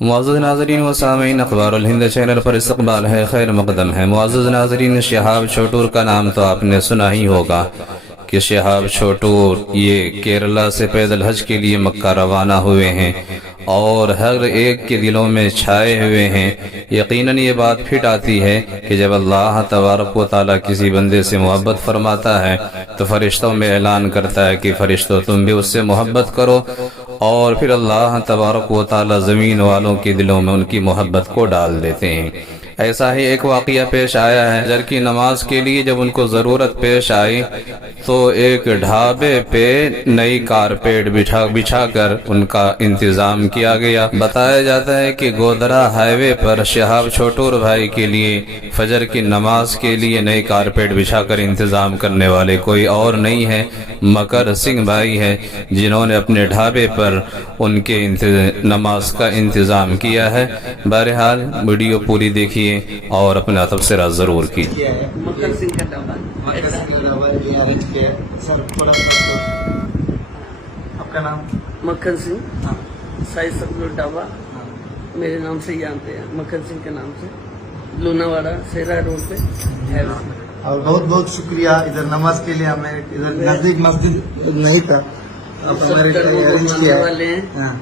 मुअज़्ज़ज़ नाज़रीन व सामीन, अखबारुल हिंद चैनल पर इस्तक़बाल है, खैर मक़दम है। मुअज़्ज़ज़ नाज़रीन, शहाब छोटूर का नाम तो आपने सुना ही होगा कि शहाब छोटूर ये केरला से पैदल हज के लिए मक्का रवाना हुए हैं और हर एक के दिलों में छाए हुए हैं। यकीनन ये बात फिट आती है कि जब अल्लाह तबारक व तआला किसी बंदे से मोहब्बत फरमाता है तो फरिश्तों में ऐलान करता है कि फरिश्तों तुम भी उससे मोहब्बत करो, और फिर अल्लाह तबारक व तआला ज़मीन वालों के दिलों में उनकी मोहब्बत को डाल देते हैं। ऐसा ही एक वाक़या पेश आया है। फजर की नमाज के लिए जब उनको ज़रूरत पेश आई तो एक ढाबे पे नई कारपेट बिछा कर उनका इंतज़ाम किया गया। बताया जाता है कि गोधरा हाईवे पर शहाब छोटूर भाई के लिए फजर की नमाज के लिए नई कारपेट बिछा कर इंतज़ाम करने वाले कोई और नहीं है, मकर सिंह भाई है, जिन्होंने अपने ढाबे पर उनके नमाज का इंतज़ाम किया है। बहरहाल वीडियो पूरी देखिए और अपना तबसरा ज़रूर कीजिए। मक्खन सिंह का ढाबा आपका नाम? मक्खन सिंह साई सब्ज़ ढाबा मेरे नाम से ही जानते हैं, मक्खन सिंह के नाम से, लूनावाड़ा सेरा रोड पे है। और बहुत बहुत शुक्रिया, इधर नमाज के लिए हमें इधर नजदीक मस्जिद नहीं था, अब हमारे लिए अरेंज किया वाले है। हैं। हाँ।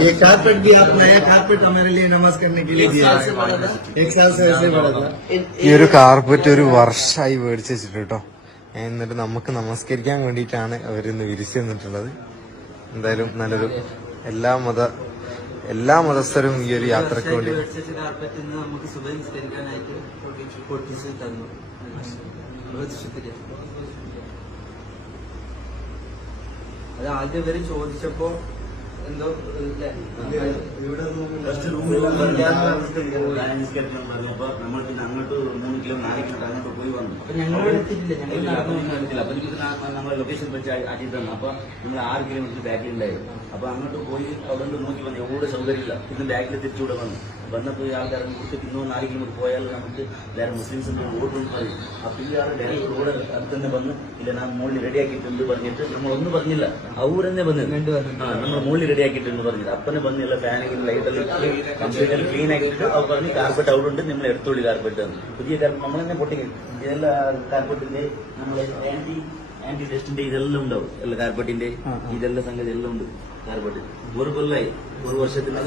एक कारपेट भी आप नया कारपेट हमारे लिए नमाज करने के लिए दिया है। एक साल से ऐसे बड़ा था। ഈ ഒരു കാർപ്പറ്റ് ഒരു വർഷമായി മേടിച്ച് വെച്ചിട്ട് കേട്ടോ. എന്നിട്ട് നമുക്ക് നമസ്കരിക്കാൻ വേണ്ടിയിട്ടാണ് അവരിന്ന് വിരിച്ചു തന്നിട്ടുള്ളത്. എന്തായാലും നല്ലൊരു എല്ലാ മതസ്ഥരും ഈ ഒരു യാത്രക്ക് വേണ്ടി നമുക്ക് സുബഹി നിസ്കരിക്കാനായിട്ട് പൊട്ടിച്ച് തന്നു. ശുക്രിയ. അത് ആദ്യം വരെ ചോദിച്ചപ്പോ എന്തോ നമ്മൾ പിന്നെ അങ്ങോട്ട് 3 കിലോ 4 കിലോ അങ്ങോട്ട് പോയി വന്നു. ഞങ്ങൾ എടുത്തിട്ടില്ല, അപ്പൊ എനിക്ക് നമ്മളെ ലൊക്കേഷൻ വെച്ച് ആക്കി തന്നു. അപ്പൊ നമ്മൾ 6 കിലോമീറ്റർ ബാക്കിലുണ്ടായിരുന്നു. അപ്പൊ അങ്ങോട്ട് പോയി അവിടെ നോക്കി വന്നു, എവിടെ സൗകര്യമില്ല. പിന്നെ ബാക്കിൽ തിരിച്ചുകൂടെ വന്നപ്പോൾ ഈ ആൾക്കാരെ കുറിച്ച് ഇന്നോ 4 കിലോമീറ്റർ പോയാൽ നമുക്ക് വേറെ മുസ്ലിംസിന്റെ റോഡ് പറയും. അപ്പൊ ഈ ആൾ ഡയറക്റ്റ് റോഡ് അടുത്ത് തന്നെ വന്ന് ഇല്ല ഞാൻ മുകളിൽ റെഡിയാക്കിയിട്ടുണ്ട് പറഞ്ഞിട്ട് നമ്മളൊന്നും പറഞ്ഞില്ല, അവരെന്നെ വന്ന് നമ്മൾ മുകളിൽ റെഡിയാക്കിയിട്ടുണ്ട് പറഞ്ഞിട്ട് അപ്പനെ വന്നില്ല. ഫാനെങ്കിലും ലൈറ്റെല്ലാം കംപ്ലീറ്റ് ക്ലീൻ ആക്കിയിട്ട് അവർ പറഞ്ഞ് കാർപ്പറ്റ് അവിടെ ഉണ്ട്, നമ്മൾ എടുത്തോളി കാർപ്പറ്റ് പുതിയ കാർപ്പറ്റ് നമ്മൾ തന്നെ പൊട്ടിക്കും. ഇതെല്ലാം കാർപ്പറ്റിന്റെ നമ്മളെ ആന്റി ഡസ്റ്റിന്റെ ഇതെല്ലാം ഉണ്ടാവും, എല്ലാ കാർപ്പറ്റിന്റെ ഇതെല്ലാം സംഗതി എല്ലാം ഉണ്ട്. കാർപ്പറ്റ് ഒരു കൊല്ലായി, ഒരു വർഷത്തിന്